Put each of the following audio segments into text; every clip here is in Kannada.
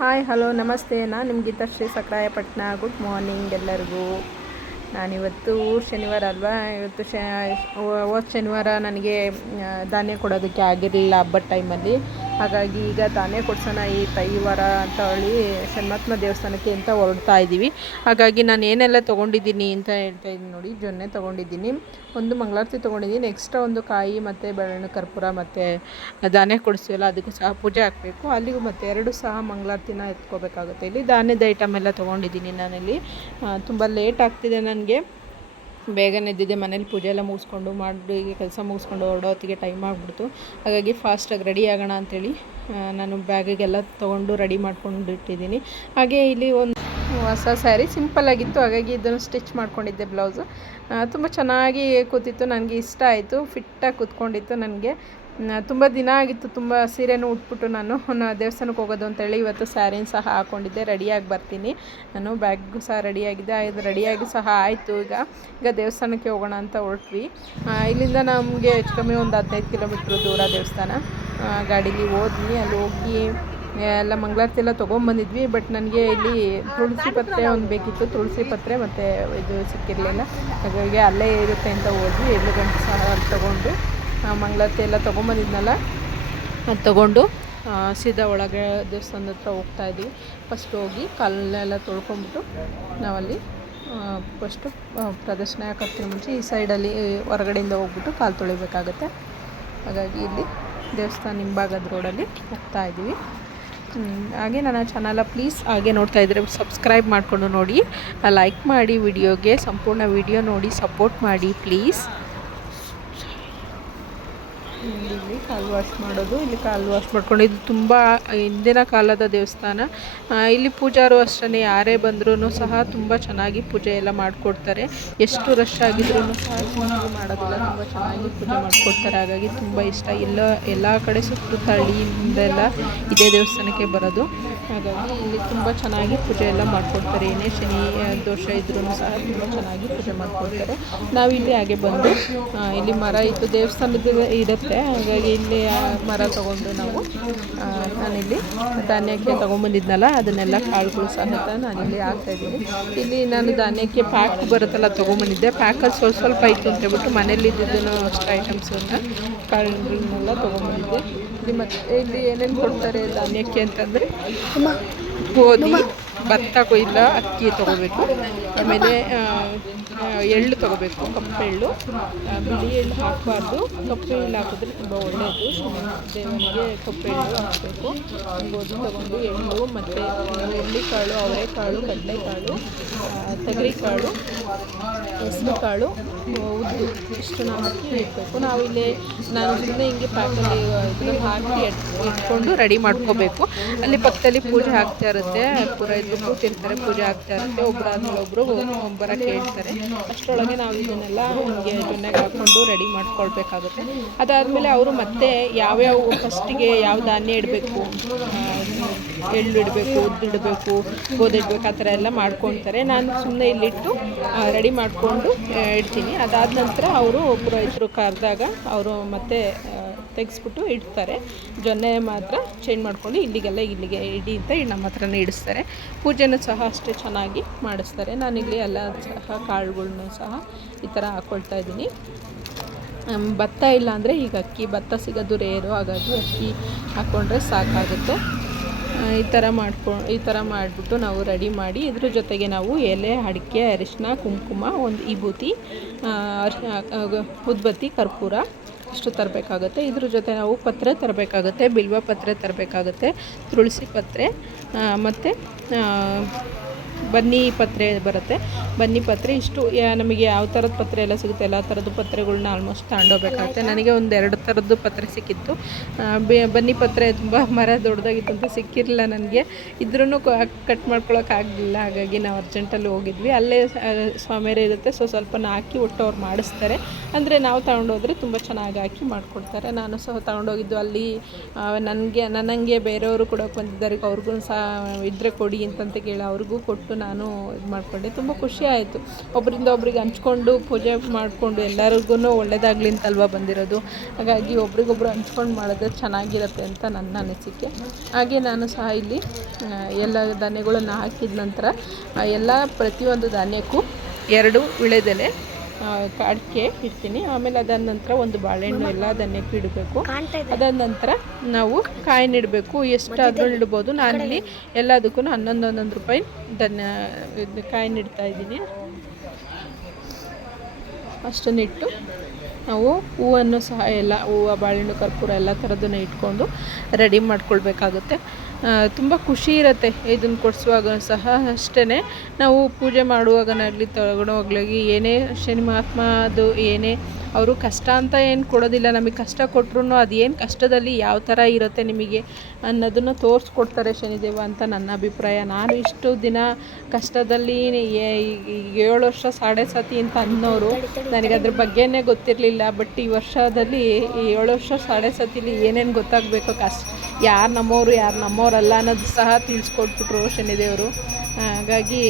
ಹಾಯ್, ಹಲೋ, ನಮಸ್ತೆ. ನಾನು ನಿಮ್ಮ ಗೀತಾಶ್ರೀ ಸಕ್ರಾಯಪಟ್ಟಣ ಗುಡ್ ಮಾರ್ನಿಂಗ್ ಎಲ್ಲರಿಗೂ. ನಾನಿವತ್ತು ಶನಿವಾರ ಅಲ್ವಾ? ಇವತ್ತು ಶ ಹೋದ ಶನಿವಾರ ನನಗೆ ಧಾನ್ಯ ಕೊಡೋದಕ್ಕೆ ಆಗಿರಲಿಲ್ಲ ಹಬ್ಬದ ಟೈಮಲ್ಲಿ ಹಾಗಾಗಿ ಈಗ ತಾನೇ ಕೊಡ್ಸೋಣ ಈ ತೈವಾರ ವಾರ ಅಂತ ಹೇಳಿ ಸನ್ಮಾತ್ಮ ದೇವಸ್ಥಾನಕ್ಕೆ ಅಂತ ಹೊರಡ್ತಾ ಇದ್ದೀವಿ. ಹಾಗಾಗಿ ನಾನು ಏನೆಲ್ಲ ತೊಗೊಂಡಿದ್ದೀನಿ ಅಂತ ಹೇಳ್ತಾ ಇದ್ದೀನಿ ನೋಡಿ, ಜೊನ್ನೆ ತೊಗೊಂಡಿದ್ದೀನಿ. ಒಂದು ಮಂಗಳಾರತಿ ತೊಗೊಂಡಿದ್ದೀನಿ ಎಕ್ಸ್ಟ್ರಾ ಒಂದು ಕಾಯಿ ಮತ್ತು ಬೆಳೆಹಣ್ಣು ಕರ್ಪೂರ ಮತ್ತು ಧಾನ್ಯ ಕೊಡಿಸ್ತೀವಲ್ಲ, ಅದಕ್ಕೂ ಸಹ ಪೂಜೆ ಹಾಕಬೇಕು. ಅಲ್ಲಿಗೂ ಮತ್ತು ಎರಡು ಸಹ ಮಂಗಳಾರತಿನ ಎತ್ಕೋಬೇಕಾಗುತ್ತೆ. ಇಲ್ಲಿ ಧಾನ್ಯದ ಐಟಮ್ ಎಲ್ಲ ತೊಗೊಂಡಿದ್ದೀನಿ ನಾನಿಲ್ಲಿ. ತುಂಬ ಲೇಟ್ ಆಗ್ತಿದೆ ನನಗೆ. ಬೇಗನೆ ಎದ್ದಿದ್ದೆ, ಮನೇಲಿ ಪೂಜೆ ಎಲ್ಲ ಮುಗಿಸ್ಕೊಂಡು ಮಾಡಿ, ಕೆಲಸ ಮುಗಿಸ್ಕೊಂಡು ಹೊರಡೋ ಹೊತ್ತಿಗೆ ಟೈಮ್ ಆಗಿಬಿಡ್ತು. ಹಾಗಾಗಿ ಫಾಸ್ಟಾಗಿ ರೆಡಿ ಆಗೋಣ ಅಂಥೇಳಿ ನಾನು ಬ್ಯಾಗಿಗೆಲ್ಲ ತೊಗೊಂಡು ರೆಡಿ ಮಾಡ್ಕೊಂಡು ಇಟ್ಟಿದ್ದೀನಿ. ಹಾಗೆ ಇಲ್ಲಿ ಒಂದು ಹೊಸ ಸ್ಯಾರಿ ಸಿಂಪಲ್ಲಾಗಿತ್ತು ಹಾಗಾಗಿ ಇದನ್ನು ಸ್ಟಿಚ್ ಮಾಡ್ಕೊಂಡಿದ್ದೆ ಬ್ಲೌಸು ತುಂಬ ಚೆನ್ನಾಗಿ ಕೂತಿತ್ತು, ನನಗೆ ಇಷ್ಟ ಆಯಿತು ಫಿಟ್ಟಾಗಿ ಕೂತ್ಕೊಂಡಿತ್ತು ನನಗೆ. ತುಂಬ ದಿನ ಆಗಿತ್ತು ತುಂಬ ಸೀರೆನೂ ಉಟ್ಬಿಟ್ಟು ನಾನು ದೇವಸ್ಥಾನಕ್ಕೆ ಹೋಗೋದು ಅಂತೇಳಿ ಇವತ್ತು ಸ್ಯಾರಿನ ಸಹ ಹಾಕ್ಕೊಂಡಿದ್ದೆ ರೆಡಿಯಾಗಿ ಬರ್ತೀನಿ. ನಾನು ಬ್ಯಾಗ್ಗೂ ಸಹ ರೆಡಿಯಾಗಿದೆ ಇದು ರೆಡಿಯಾಗಿ ಸಹ ಆಯಿತು. ಈಗ ಈಗ ದೇವಸ್ಥಾನಕ್ಕೆ ಹೋಗೋಣ ಅಂತ ಹೊರಟ್ವಿ. ಇಲ್ಲಿಂದ ನಮಗೆ ಹೆಚ್ಚು ಕಮ್ಮಿ ಒಂದು ಹದಿನೈದು ಕಿಲೋಮೀಟ್ರ್ ದೂರ ದೇವಸ್ಥಾನ. ಆ, ಗಾಡೀಲಿ ಹೋದ್ವಿ ಅಲ್ಲಿ ಹೋಗಿ ಎಲ್ಲ ಮಂಗಳಾರತಿ ಎಲ್ಲ ತೊಗೊಂಬಂದಿದ್ವಿ ಬಟ್ ನನಗೆ ಇಲ್ಲಿ ತುಳಸಿ ಪತ್ರೆ ಒಂದು ಬೇಕಿತ್ತು ತುಳಸಿ ಪತ್ರೆ ಮತ್ತು ಇದು ಸಿಕ್ಕಿರಲಿಲ್ಲ. ಹಾಗಾಗಿ ಅಲ್ಲೇ ಇರುತ್ತೆ ಅಂತ ಹೋದ್ವಿ ಎರಡು ಗಂಟೆ ಸಹ ತೊಗೊಂಡು ಆ, ಮಂಗಳಾರತಿ ಎಲ್ಲ ತೊಗೊಂಬಂದಿದ್ನಲ್ಲ? ಅದು ತೊಗೊಂಡು? ಸೀದಾ ಒಳಗೆ ದೇವಸ್ಥಾನದ ಹತ್ರ ಹೋಗ್ತಾ ಇದ್ವಿ. ಫಸ್ಟ್ ಹೋಗಿ ಕಾಲನ್ನೆಲ್ಲ ತೊಳ್ಕೊಂಬಿಟ್ಟು ನಾವಲ್ಲಿ ಫಸ್ಟು ಪ್ರದರ್ಶನ ಹಾಕೋಕ್ಕಿಂತ ಮುಂಚೆ ಈ ಸೈಡಲ್ಲಿ ಹೊರಗಡೆಯಿಂದ ಹೋಗ್ಬಿಟ್ಟು ಕಾಲು ತೊಳಿಬೇಕಾಗತ್ತೆ. ಹಾಗಾಗಿ ಇಲ್ಲಿ ದೇವಸ್ಥಾನ ಹಿಂಭಾಗದ ರೋಡಲ್ಲಿ ಹೋಗ್ತಾ ಇದ್ದೀವಿ. ಹಾಗೆ ನನ್ನ ಚಾನಲ ಪ್ಲೀಸ್ ಹಾಗೆ ನೋಡ್ತಾ ಇದ್ದರೆ ಸಬ್ಸ್ಕ್ರೈಬ್ ಮಾಡಿಕೊಂಡು ನೋಡಿ. ಲೈಕ್ ಮಾಡಿ ವಿಡಿಯೋಗೆ ಸಂಪೂರ್ಣ ವಿಡಿಯೋ ನೋಡಿ ಸಪೋರ್ಟ್ ಮಾಡಿ ಪ್ಲೀಸ್ ಇಲ್ಲಿ ಕಾಲು ವಾಶ್ ಮಾಡೋದು, ಇಲ್ಲಿ ಕಾಲು ವಾಶ್ ಮಾಡ್ಕೊಂಡು, ಇದು ತುಂಬ ಹಿಂದಿನ ಕಾಲದ ದೇವಸ್ಥಾನ. ಇಲ್ಲಿ ಪೂಜಾರು ಅಷ್ಟೇ ಯಾರೇ ಬಂದ್ರೂ ಸಹ ತುಂಬ ಚೆನ್ನಾಗಿ ಪೂಜೆ ಎಲ್ಲ ಮಾಡಿಕೊಡ್ತಾರೆ. ಎಷ್ಟು ರಶ್ ಆಗಿದ್ರೂ ಸಹ ಚೆನ್ನಾಗಿ ಮಾಡೋದಿಲ್ಲ, ತುಂಬ ಚೆನ್ನಾಗಿ ಪೂಜೆ ಮಾಡಿಕೊಡ್ತಾರೆ. ಹಾಗಾಗಿ ತುಂಬ ಇಷ್ಟ. ಎಲ್ಲ ಎಲ್ಲ ಕಡೆ ಸುತ್ತ ತಳಿಯಿಂದೆಲ್ಲ ಇದೇ ದೇವಸ್ಥಾನಕ್ಕೆ ಬರೋದು. ಹಾಗಾಗಿ ಇಲ್ಲಿ ತುಂಬ ಚೆನ್ನಾಗಿ ಪೂಜೆ ಎಲ್ಲ ಮಾಡ್ಕೊಡ್ತಾರೆ. ಏನೇ ಶನಿ ದೋಷ ಇದ್ರೂ ಸಹ ತುಂಬ ಚೆನ್ನಾಗಿ ಪೂಜೆ ಮಾಡ್ಕೊಡ್ತಾರೆ. ನಾವಿಲ್ಲಿ ಹಾಗೆ ಬಂದು ಇಲ್ಲಿ ಮರ ಇತ್ತು, ದೇವಸ್ಥಾನದ ಇರುತ್ತೆ. ಹಾಗಾಗಿ ಇಲ್ಲಿ ಮರ ತೊಗೊಂಡು ನಾವು ನಾನಿಲ್ಲಿ ಧಾನ್ಯಕ್ಕೆ ತೊಗೊಂಬಂದಿದ್ನಲ್ಲ, ಅದನ್ನೆಲ್ಲ ಕಾಳುಗಳು ಸಹಿತ ನಾನಿಲ್ಲಿ ಹಾಕ್ತಾಯಿದ್ದೀನಿ ಇಲ್ಲಿ ನಾನು ಧಾನ್ಯಕ್ಕೆ ಪ್ಯಾಕ್ ಬರುತ್ತಲ್ಲ ತೊಗೊಂಬಂದಿದ್ದೆ. ಪ್ಯಾಕಲ್ಲಿ ಸ್ವಲ್ಪ ಸ್ವಲ್ಪ ಇತ್ತು ಅಂತ ಹೇಳ್ಬಿಟ್ಟು ಮನೇಲಿ ಇದ್ದಿದ್ದನ್ನು ಅಷ್ಟು ಐಟಮ್ಸನ್ನು ಕಾಳುಗಳನ್ನೆಲ್ಲ ತೊಗೊಂಬಂದಿದ್ದೆ. ಇಲ್ಲಿ ಮತ್ತೆ ಇಲ್ಲಿ ಏನೇನು ಕೊಡ್ತಾರೆ ಧಾನ್ಯಕ್ಕೆ ಅಂತಂದರೆ ಗೋಧಿ ಭತ್ತ ಕೊಯ್ಲ ಅಕ್ಕಿ ತೊಗೋಬೇಕು ಆಮೇಲೆ ಎಳ್ಳು ತಗೋಬೇಕು. ಕಪ್ಪೆಳ್ಳು. ಬಿಳಿ ಎಳ್ಳು ಹಾಕಬಾರ್ದು. ಕಪ್ಪು ಎಳ್ಳು ಹಾಕಿದ್ರೆ ತುಂಬ ಒಳ್ಳೆಯದು ದೇವನಿಗೆ ಕಪ್ಪು ಎಳ್ಳು ಹಾಕಬೇಕು. ಗೋಧಿ ತಗೊಂಡು ಎಳ್ಳು ಮತ್ತು ಎಳ್ಳಿಕಾಳು ಅವರೆಕಾಳು, ಕಡಲೆಕಾಳು ತೊಗರಿಕಾಳು, ಹೆಸರುಕಾಳು ಉದ್ದು ಇಷ್ಟನ್ನು ಹಾಕಿ ಇಡಬೇಕು. ನಾವು ಇಲ್ಲಿ ನಾನು ಸುಮ್ಮನೆ ಹಿಂಗೆ ಪ್ಯಾಕಲ್ಲಿ ಇದು ಹಾಕಿ ಇಟ್ಕೊಂಡು ರೆಡಿ ಮಾಡ್ಕೋಬೇಕು. ಅಲ್ಲಿ ಪಕ್ಕದಲ್ಲಿ ಪೂಜೆ ಆಗ್ತಾ ಇರುತ್ತೆ. ಪೂರ ತಿಂತಾರೆ ಪೂಜೆ ಆಗ್ತಾ ಇರುತ್ತೆ. ಒಬ್ಬರಾದ್ಮೇಲೆ ಒಬ್ಬರು ಬರೋಕ್ಕೆ ಹೇಳ್ತಾರೆ. ಅಷ್ಟರೊಳಗೆ ನಾವು ಇದನ್ನೆಲ್ಲ ಹಿಂಗೆ ಜೊನ್ನೆಗೆ ಹಾಕ್ಕೊಂಡು ರೆಡಿ ಮಾಡ್ಕೊಳ್ಬೇಕಾಗುತ್ತೆ. ಅದಾದಮೇಲೆ ಅವರು ಮತ್ತೆ ಯಾವ್ಯಾವ ಫಸ್ಟಿಗೆ ಯಾವ ಧಾನ್ಯ ಇಡಬೇಕು ಎಳ್ಳು ಇಡಬೇಕು, ಉದ್ದು ಇಡಬೇಕು, ಗೋಧಿ ಇಡಬೇಕು, ಆ ಥರ ಎಲ್ಲ ಮಾಡ್ಕೊತಾರೆ ನಾನು ಸುಮ್ಮನೆ ಇಲ್ಲಿಟ್ಟು ರೆಡಿ ಮಾಡಿಕೊಂಡು ಇಡ್ತೀನಿ. ಅದಾದ ನಂತರ ಅವರು ಪುರೋಹಿತರು ಕರೆದಾಗ ಅವರು ಮತ್ತೆ ತೆಗೆಸ್ಬಿಟ್ಟು ಇಡ್ತಾರೆ. ಜೊನ್ನೆ ಮಾತ್ರ ಚೇಂಜ್ ಮಾಡ್ಕೊಂಡು ಇಲ್ಲಿಗೆಲ್ಲ ಇಲ್ಲಿಗೆ ಇಡಿ ಅಂತ ನಮ್ಮ ಹತ್ರನೇ ಇಡಿಸ್ತಾರೆ. ಪೂಜೆನೂ ಸಹ ಅಷ್ಟೇ ಚೆನ್ನಾಗಿ ಮಾಡಿಸ್ತಾರೆ. ನಾನಿಲ್ಲಿ ಎಲ್ಲ ಸಹ ಕಾಳುಗಳ್ನೂ ಸಹ ಈ ಥರ ಹಾಕ್ಕೊಳ್ತಾ ಇದ್ದೀನಿ. ಭತ್ತ ಇಲ್ಲ ಅಂದರೆ ಈಗ ಅಕ್ಕಿ, ಭತ್ತ ಸಿಗೋದು ರೇರು, ಹಾಗಾಗಿ ಅಕ್ಕಿ ಹಾಕ್ಕೊಂಡ್ರೆ ಸಾಕಾಗುತ್ತೆ. ಈ ಥರ ಮಾಡ್ಕೊ, ಈ ಥರ ಮಾಡಿಬಿಟ್ಟು ನಾವು ರೆಡಿ ಮಾಡಿ, ಇದ್ರ ಜೊತೆಗೆ ನಾವು ಎಲೆ, ಅಡಿಕೆ ಅರಿಶಿನ ಕುಂಕುಮ, ಒಂದು ವಿಭೂತಿ ಉದ್ಬತ್ತಿ, ಕರ್ಪೂರ ಇಷ್ಟು ತರಬೇಕಾಗುತ್ತೆ. ಇದ್ರ ಜೊತೆ ನಾವು ಪತ್ರೆ ತರಬೇಕಾಗುತ್ತೆ ಬಿಲ್ವ ಪತ್ರೆ ತರಬೇಕಾಗುತ್ತೆ ತುಳಸಿ ಪತ್ರೆ ಮತ್ತು ಬನ್ನಿ ಪತ್ರೆ ಬರುತ್ತೆ. ಬನ್ನಿ ಪತ್ರೆ ಇಷ್ಟು ನಮಗೆ ಯಾವ ಥರದ ಪತ್ರೆ ಎಲ್ಲ ಸಿಗುತ್ತೆ ಎಲ್ಲ ಥರದ್ದು ಪತ್ರೆಗಳನ್ನ ಆಲ್ಮೋಸ್ಟ್ ತಗೊಂಡೋಗ್ಬೇಕಾಗುತ್ತೆ. ನನಗೆ ಒಂದು ಎರಡು ಥರದ್ದು ಪತ್ರೆ ಸಿಕ್ಕಿತ್ತು. ಬೆ- ಬನ್ನಿ ಪತ್ರೆ ತುಂಬ ಮರ ದೊಡ್ಡದಾಗಿತ್ತು ಅಂತ ಸಿಕ್ಕಿರಲಿಲ್ಲ ನನಗೆ. ಇದ್ರೂ ಕಟ್ ಮಾಡ್ಕೊಳಕ್ಕಾಗಲಿಲ್ಲ ಹಾಗಾಗಿ ನಾವು ಅರ್ಜೆಂಟಲ್ಲಿ ಹೋಗಿದ್ವಿ. ಅಲ್ಲೇ ಸ್ವಾಮಿಯರೇ ಇರುತ್ತೆ. ಸೊ ಸ್ವಲ್ಪ ಹಾಕಿ ಒಟ್ಟು ಅವ್ರು ಮಾಡಿಸ್ತಾರೆ. ಅಂದರೆ ನಾವು ತಗೊಂಡೋದ್ರೆ ತುಂಬ ಚೆನ್ನಾಗಿ ಹಾಕಿ ಮಾಡಿಕೊಡ್ತಾರೆ. ನಾನು ಸಹ ತಗೊಂಡೋಗಿದ್ದು ಅಲ್ಲಿ ನನಗೆ ನನಗೆ ಬೇರೆಯವರು ಕೊಡೋಕೆ ಬಂದಿದ್ದಾರೆ. ಅವ್ರಿಗೂ ಸಹ ಇದ್ರೆ ಕೊಡಿ ಅಂತಂತ ಕೇಳಿ ಅವ್ರಿಗೂ ಕೊಟ್ಟು ಅಂದ್ಬಿಟ್ಟು ನಾನು ಇದು ಮಾಡಿಕೊಂಡೆ. ತುಂಬ ಖುಷಿ ಆಯಿತು. ಒಬ್ಬರಿಂದ ಒಬ್ರಿಗೆ ಹಂಚ್ಕೊಂಡು ಪೂಜೆ ಮಾಡಿಕೊಂಡು ಎಲ್ಲರಿಗೂ ಒಳ್ಳೇದಾಗಲಿ ಅಂತಲ್ವ ಬಂದಿರೋದು. ಹಾಗಾಗಿ ಒಬ್ರಿಗೊಬ್ರು ಹಂಚ್ಕೊಂಡು ಮಾಡಿದ್ರೆ ಚೆನ್ನಾಗಿರುತ್ತೆ ಅಂತ ನನ್ನ ಅನಿಸಿಕೆ. ಹಾಗೆ ನಾನು ಸಹ ಇಲ್ಲಿ ಎಲ್ಲ ಧಾನ್ಯಗಳನ್ನು ಹಾಕಿದ ನಂತರ ಎಲ್ಲ ಪ್ರತಿಯೊಂದು ಧಾನ್ಯಕ್ಕೂ ಎರಡು ವಿಳೆದೆಲೆ ಅಡಿಕೆ ಇಡ್ತೀನಿ. ಆಮೇಲೆ ಅದಾದ ನಂತರ ಒಂದು ಬಾಳೆಹಣ್ಣು ಎಲ್ಲ ಅದನ್ನಕ್ಕೆ ಇಡಬೇಕು ಅದಾದ ನಂತರ ನಾವು ಕಾಯಿನ ಇಡಬೇಕು. ಎಷ್ಟಾದರೂ ಇಡ್ಬೋದು. ನಾನಿಲ್ಲಿ ಎಲ್ಲದಕ್ಕೂ ಹನ್ನೊಂದು ಒಂದೊಂದು ರೂಪಾಯಿ ಧನ್ಯ ಇದು ಕಾಯಿನ ಇಡ್ತಾ ಇದ್ದೀನಿ. ಅಷ್ಟನ್ನು ಇಟ್ಟು ನಾವು ಹೂವನ್ನು ಸಹ ಎಲ್ಲ ಹೂವು ಬಾಳೆಹಣ್ಣು ಕರ್ಪೂರ ಎಲ್ಲ ಥರದನ್ನು ಇಟ್ಕೊಂಡು ರೆಡಿ ಮಾಡ್ಕೊಳ್ಬೇಕಾಗುತ್ತೆ. ತುಂಬ ಖುಷಿ ಇರುತ್ತೆ ಇದನ್ನು ಕೊಡಿಸುವಾಗ ಸಹ ಅಷ್ಟೇ ನಾವು ಪೂಜೆ ಮಾಡುವಾಗನಾಗಲಿ ತಗೊಳ್ಳೋವಾಗಲಿ ಏನೇ ಶನಿ ಮಹಾತ್ಮ ಅದು ಏನೇ ಅವರು ಕಷ್ಟ ಅಂತ ಏನು ಕೊಡೋದಿಲ್ಲ. ನಮಗೆ ಕಷ್ಟ ಕೊಟ್ಟರು ಅದು ಏನು ಕಷ್ಟದಲ್ಲಿ ಯಾವ ಥರ ಇರುತ್ತೆ ನಿಮಗೆ ಅನ್ನೋದನ್ನು ತೋರಿಸ್ಕೊಡ್ತಾರೆ ಶನಿದೇವ ಅಂತ ನನ್ನ ಅಭಿಪ್ರಾಯ. ನಾನು ಇಷ್ಟು ದಿನ ಕಷ್ಟದಲ್ಲಿ ಏಳು ವರ್ಷ ಸಾಡೆ ಸತಿ ಅಂತ ಅನ್ನೋರು ನನಗೆ ಅದ್ರ ಬಗ್ಗೆನೇ ಗೊತ್ತಿರಲಿಲ್ಲ. ಬಟ್ ಈ ವರ್ಷದಲ್ಲಿ ಏಳು ವರ್ಷ ಸಾಡೆ ಸತಿಲಿ ಏನೇನು ಗೊತ್ತಾಗಬೇಕು ಕಷ್ಟ. ಯಾರು ನಮ್ಮವರು ಯಾರು ನಮ್ಮವರಲ್ಲ ಅನ್ನೋದು ಸಹ ತಿಳಿಸ್ಕೊಟ್ಬಿಟ್ರು ಶನಿದೇವರು. ಹಾಗಾಗಿ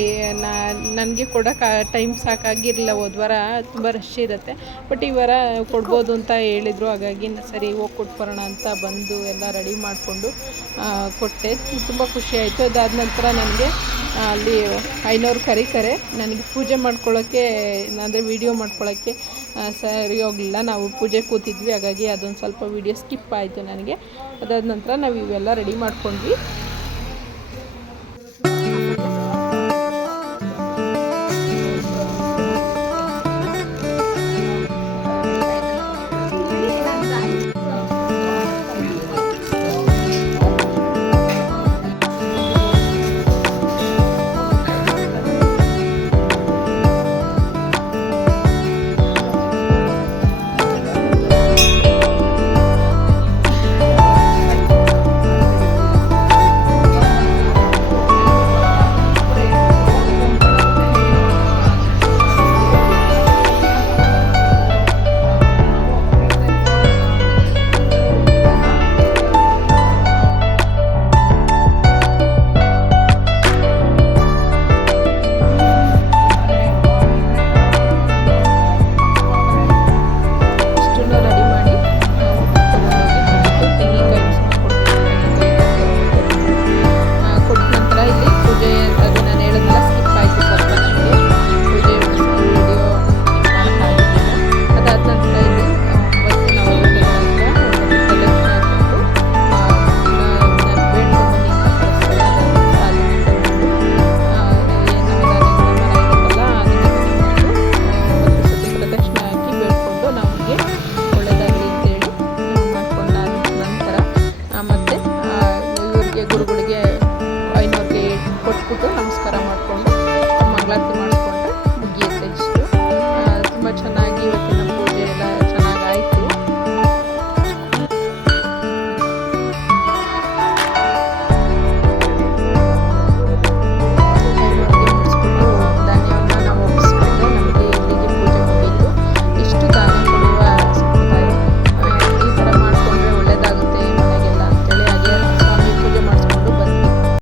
ನನಗೆ ಕೊಡೋಕೆ ಟೈಮ್ ಸಾಕಾಗಿರಲಿಲ್ಲ, ಹೋದ ವಾರ ತುಂಬ ರಶ್ ಇರುತ್ತೆ. ಬಟ್ ಈ ವಾರ ಕೊಡ್ಬೋದು ಅಂತ ಹೇಳಿದರು, ಹಾಗಾಗಿ ಸರಿ ಹೋಗಿ ಕೊಟ್ಬರೋಣ ಅಂತ ಬಂದು ಎಲ್ಲ ರೆಡಿ ಮಾಡಿಕೊಂಡು ಕೊಟ್ಟೆ. ತುಂಬ ಖುಷಿ ಆಯಿತು. ಅದಾದ ನಂತರ ನನಗೆ ಅಲ್ಲಿ ಐನೂರು ಕರೀತಾರೆ. ನನಗೆ ಪೂಜೆ ಮಾಡ್ಕೊಳ್ಳೋಕ್ಕೆ ಅಂದರೆ ವೀಡಿಯೋ ಮಾಡ್ಕೊಳ್ಳೋಕ್ಕೆ ಸರಿ ಹೋಗಲಿಲ್ಲ. ನಾವು ಪೂಜೆ ಕೂತಿದ್ವಿ, ಹಾಗಾಗಿ ಅದೊಂದು ಸ್ವಲ್ಪ ವೀಡಿಯೋ ಸ್ಕಿಪ್ ಆಯಿತು ನನಗೆ. ಅದಾದ ನಂತರ ನಾವು ಇವೆಲ್ಲ ರೆಡಿ ಮಾಡ್ಕೊಂಡ್ವಿ. ಗುರುಗಳಿಗೆ ಐನೂರಿಗೆ ಕೊಟ್ಬಿಟ್ಟು